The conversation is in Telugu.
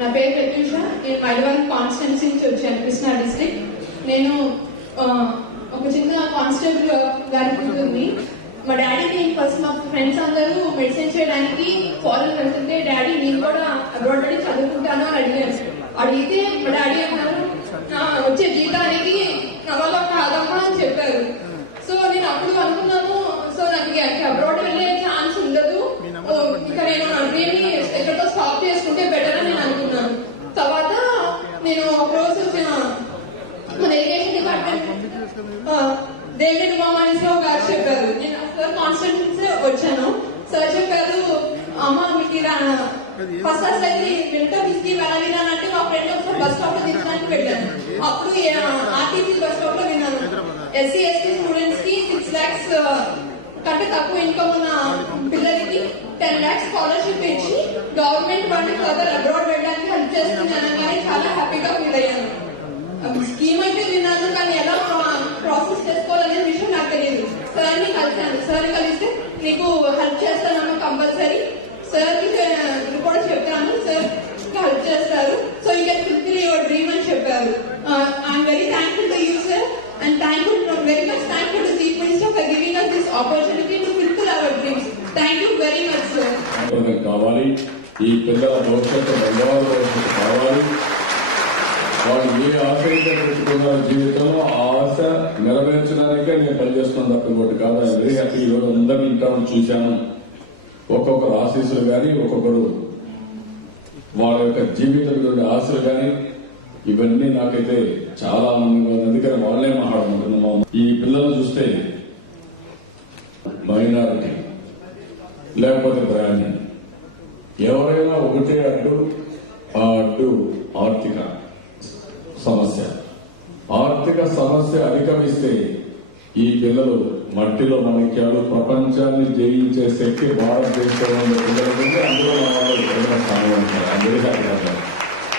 నా పేరు ప్రత్యూష. నేను మైలవరం కాన్స్టిట్యున్సీ నుంచి వచ్చాను, కృష్ణా డిస్ట్రిక్ట్. నేను ఒక చిన్న కానిస్టేబుల్ గారి కూతుర్ని. మా డాడీకి ఫస్ట్ మా ఫ్రెండ్స్ అందరూ మెడిసిన్ చేయడానికి ఫారెన్ వెళ్తుంటే డాడీ నేను కూడా అబ్రాడ్ వెళ్ళి చదువుకుంటాను అని అడిగాను. అడిగితే మా డాడీ అన్నారు వచ్చే జీతానికి నా వల్ల కాదమ్మా అని చెప్పారు. సో నేను అప్పుడు అనుకున్నాను, సో నాకు అబ్రాడ్ వెళ్ళే ఛాన్స్ ఉండదు, ఇక నేను నా డ్రీమ్ ని ఎక్కడితో స్టాప్ చేసుకుంటే బెటర్ అని నేను అనుకున్నాను. తర్వాత నేను ఒక రోజు మన ఇరిగేషన్ డిపార్ట్మెంట్ దేవేంద్ర ఉమామహేశ్వరరావు గారు చెప్పారు. నేను సార్ కాన్స్టిట్యూన్సీ వచ్చాను. సార్ చెప్పారు, అమ్మ మీకు ఫస్ట్ అయితే వింటర్ బిస్కీ వెళ్ళాలి అంటే మా ఫ్రెండ్ ఒకసారి బస్ స్టాప్ లో తీసుకోవడానికి వెళ్ళాను. అప్పుడు ఆర్టీసీ బస్ స్టాప్ లో విన్నాను, ఎస్సీ ఎస్టీ స్టూడెంట్స్ కి 6 lakhs కంటే తక్కువ ఇన్కమ్ ఉన్న పిల్లలకి 10 lakhs స్కాలర్షిప్ ఇచ్చి గవర్నమెంట్ వాళ్ళు ఫర్దర్ అబ్రాడ్ వెళ్ళడానికి హెల్ప్ చేస్తున్నాను. కానీ చాలా హ్యాపీగా ఫీల్ అయ్యాను. స్కీమ్ అయితే విన్నాను, కానీ ఎలా ప్రాసెస్ చేసుకోవాలనే విషయం నాకు తెలియదు. సార్ని కలిసాను. సార్ని కలిస్తే నీకు హెల్ప్ చేస్తానమ్మా కంపల్సరీ, సార్కి రిపోర్ట్ చెప్తాను, సార్ హెల్ప్ చేస్తారు, so you can fulfil your dream అని చెప్పారు. I'm very thankful to you sir, and very much thankful to chief minister for giving us this opportunity to fulfill our dreams. Thank you very much sir. కావాలి ఈ పిల్లల భవిష్యత్తు బంగారు భవిష్యత్తు కావాలి. వాళ్ళు ఏ ఆశ అయితే పెట్టుకున్నారు జీవితంలో ఆ ఆశ నెరవేర్చడానికే నేను పనిచేస్తున్నాను తప్ప ఇంకోటి కాదు. I very happy. ఈరోజు అందరినీ ఇంకా చూశాను. ఒక్కొక్కరు ఆశీస్సులు కానీ, ఒక్కొక్కరు వాళ్ళ యొక్క జీవితంలో ఆశలు కానీ, ఇవన్నీ నాకైతే చాలా ఆనందంగా ఉంది. అందుకని వాళ్ళే మాట్లాడుకుంటున్నాం. ఈ పిల్లలు చూస్తే మైనారిటీ లేకపోతే బ్రాహ్మణ్ ఎవరైనా ఒకటే అడ్డు, ఆ అడ్డు ఆర్థిక సమస్య. ఆర్థిక సమస్య అధిగమిస్తే ఈ పిల్లలు మట్టిలో మణిక్యాలు, ప్రపంచాన్ని జయించే శక్తి భారతదేశంలో